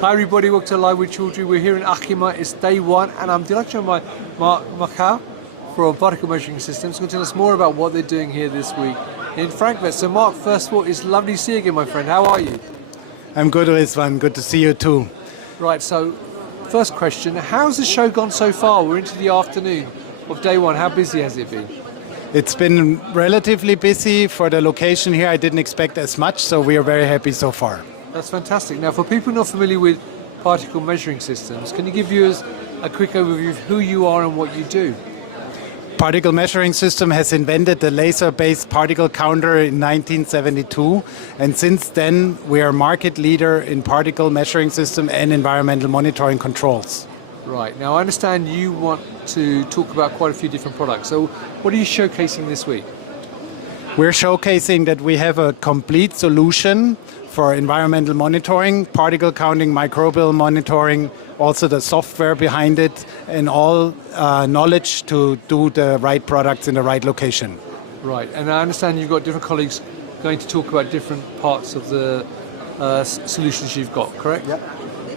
Hi everybody, welcome to Live with Chaudhry. We're here in Achema, it's day one, and I'm delighted to have Marc from Particle Measuring Systems. He's going to tell us more about what they're doing here this week in Frankfurt. So Marc, first of all, it's lovely to see you again, my friend. How are you? I'm good, Rizwan. Good to see you too. Right, so first question, how's the show gone so far? We're into the afternoon of day one. How busy has it been? It's been relatively busy for the location here. I didn't expect as much, so we are very happy so far. That's fantastic. Now, for people not familiar with particle measuring systems, can you give us a quick overview of who you are and what you do? Particle Measuring System has invented the laser-based particle counter in 1972, and since then we are market leader in particle measuring system and environmental monitoring controls. Right. Now, I understand you want to talk about quite a few different products. So what are you showcasing this week? We're showcasing that we have a complete solution for environmental monitoring, particle counting, microbial monitoring, also the software behind it, and all knowledge to do the right products in the right location. Right, and I understand you've got different colleagues going to talk about different parts of the solutions you've got, correct? Yep.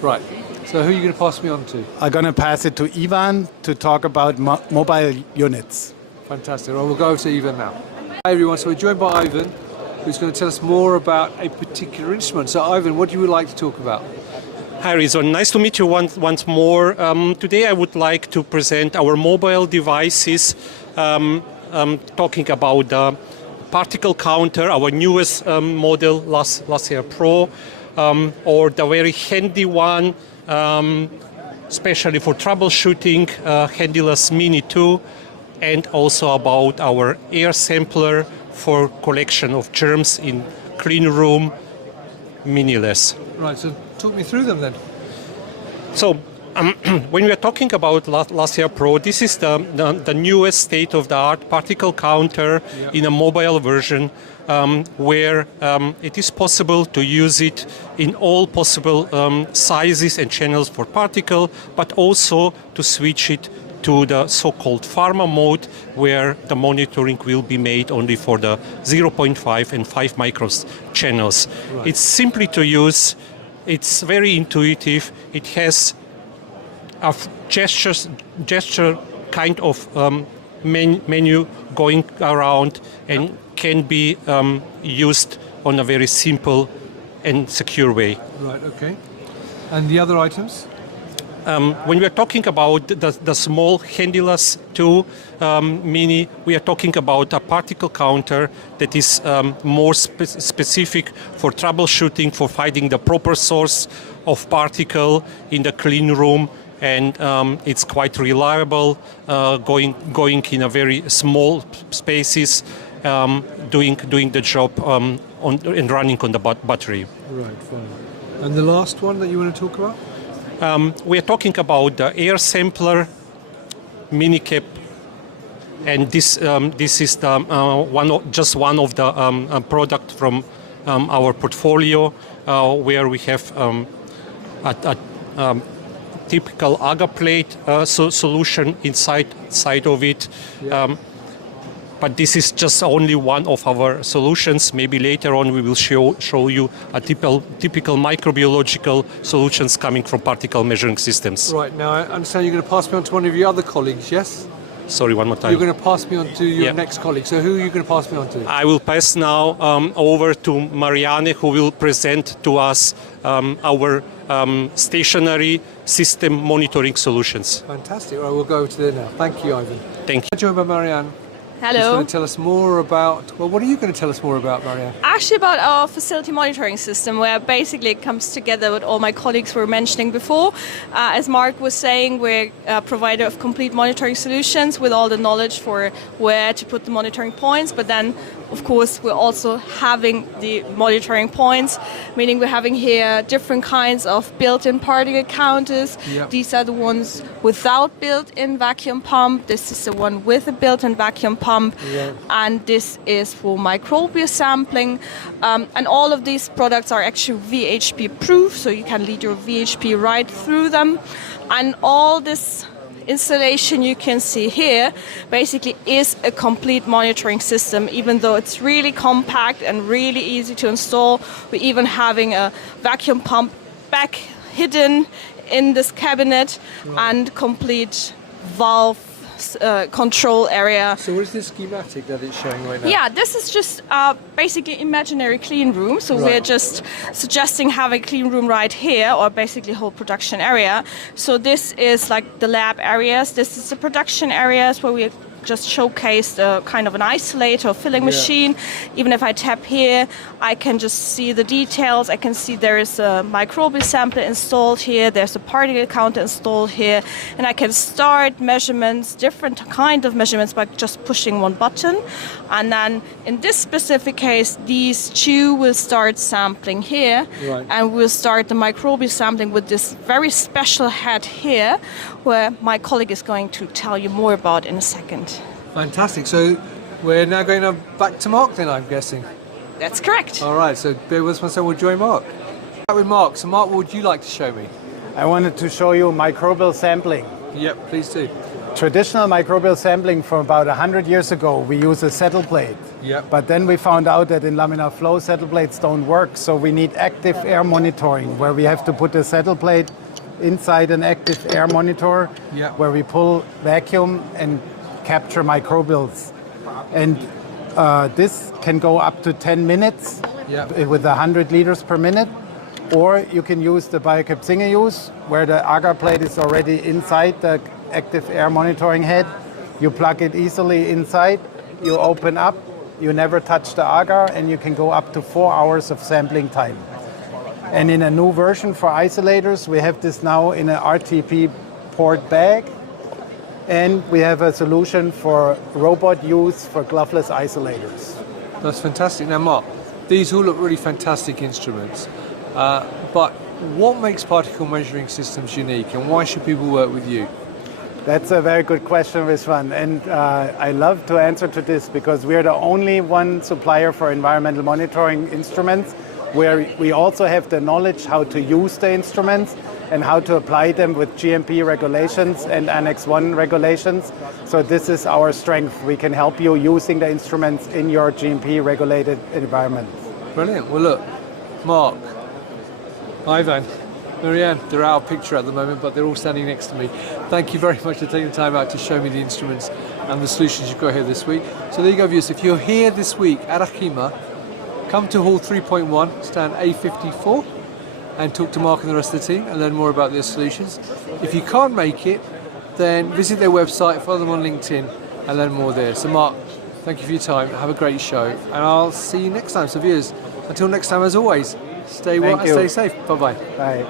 Right, so who are you going to pass me on to? I'm going to pass it to Ivan to talk about mobile units. Fantastic, well, we'll go over to Ivan now. Hi everyone, so we're joined by Ivan, who's going to tell us more about a particular instrument. So Ivan, what do you like to talk about? Hi Rizwan, nice to meet you once more. Today I would like to present our mobile devices, talking about the particle counter, our newest model, last year Pro, or the very handy one, especially for troubleshooting, Handyless Mini 2, and also about our air sampler for collection of germs in clean room, Miniless. Right, so talk me through them then. So when we are talking about LASIA Pro, this is the newest state-of-the-art particle counter in a mobile version, where it is possible to use it in all possible sizes and channels for particle, but also to switch it to the so-called pharma mode, where the monitoring will be made only for the 0.5 and 5 micros channels. Right. It's simply to use, it's very intuitive, it has a gesture kind of menu going around and can be used on a very simple and secure way. Right, okay. And the other items? When we are talking about the small Handyless 2 Mini, we are talking about a particle counter that is more specific for troubleshooting, for finding the proper source of particle in the clean room, and it's quite reliable, going in a very small spaces, doing the job and running on the battery. Right, fine. And the last one that you want to talk about? We are talking about the air sampler mini-cap, and this is the just one of the product from our portfolio, where we have a typical agar plate solution inside of it. Yeah. But this is just only one of our solutions. Maybe later on we will show you a typical microbiological solutions coming from particle measuring systems. Right, now I understand you're going to pass me on to one of your other colleagues, yes? Sorry, one more time. You're going to pass me on to your next colleague. So who are you going to pass me on to? I will pass now over to Marianne, who will present to us our stationary system monitoring solutions. Fantastic. Right, we'll go over to there now. Thank you, Ivan. Thank you. I'm joined by Marianne. Hello. Who's going to tell us more about, well, what are you going to tell us more about, Marianne? Actually about our facility monitoring system, where basically it comes together what all my colleagues were mentioning before. As Marc was saying, we're a provider of complete monitoring solutions with all the knowledge for where to put the monitoring points, but then of course we're also having the monitoring points, meaning we're having here different kinds of built-in particle counters. Yep. These are the ones without built-in vacuum pump. This is the one with a built-in vacuum pump. Yep. And this is for microbial sampling. And all of these products are actually VHP proof, so you can lead your VHP right through them. And all this installation you can see here basically is a complete monitoring system. Even though it's really compact and really easy to install, we're even having a vacuum pump back hidden in this cabinet and complete valve control area. So what is this schematic that it's showing right now? Yeah, this is just basically imaginary clean room. So Right. we're just suggesting having a clean room right here, or basically whole production area. So this is like the lab areas. This is the production areas where we just showcased a kind of an isolator filling machine. Even if I tap here, I can just see the details. I can see there is a microbial sampler installed here. There's a particle counter installed here. And I can start measurements, different kind of measurements, by just pushing one button. And then in this specific case, these two will start sampling here. Right. And we'll start the microbial sampling with this very special head here, where my colleague is going to tell you more about in a second. Fantastic. So we're now going back to Marc then, I'm guessing. That's correct. All right, so bear with us one second, we'll join Marc. Back with Marc. So Marc, what would you like to show me? I wanted to show you microbial sampling. Yep, please do. Traditional microbial sampling from about 100 years ago, we use a settle plate. Yep. But then we found out that in laminar flow, settle plates don't work. So we need active air monitoring, where we have to put a settle plate inside an active air monitor, Yep. where we pull vacuum and capture microbials. And this can go up to 10 minutes Yep. with 100 liters per minute. Or you can use the BioCapt Single Use, where the agar plate is already inside the active air monitoring head. You plug it easily inside, you open up, you never touch the agar, and you can go up to 4 hours of sampling time. And in a new version for isolators, we have this now in an RTP port bag. And we have a solution for robot use for gloveless isolators. That's fantastic. Now Marc, these all look really fantastic instruments, but what makes particle measuring systems unique, and why should people work with you? That's a very good question, Rizwan. And I love to answer to this because we're the only one supplier for environmental monitoring instruments where we also have the knowledge how to use the instruments and how to apply them with GMP regulations and Annex 1 regulations. So this is our strength. We can help you using the instruments in your GMP regulated environment. Brilliant. Well look, Marc, Ivan, Marianne, they're out of picture at the moment, but they're all standing next to me. Thank you very much for taking the time out to show me the instruments and the solutions you've got here this week. So there you go, viewers. If you're here this week at Achema, come to Hall 3.1, stand A54, and talk to Marc and the rest of the team and learn more about their solutions. If you can't make it, then visit their website, follow them on LinkedIn, and learn more there. So Marc, thank you for your time. Have a great show, and I'll see you next time. So viewers, until next time, as always, stay well and stay safe. Bye-bye. Bye.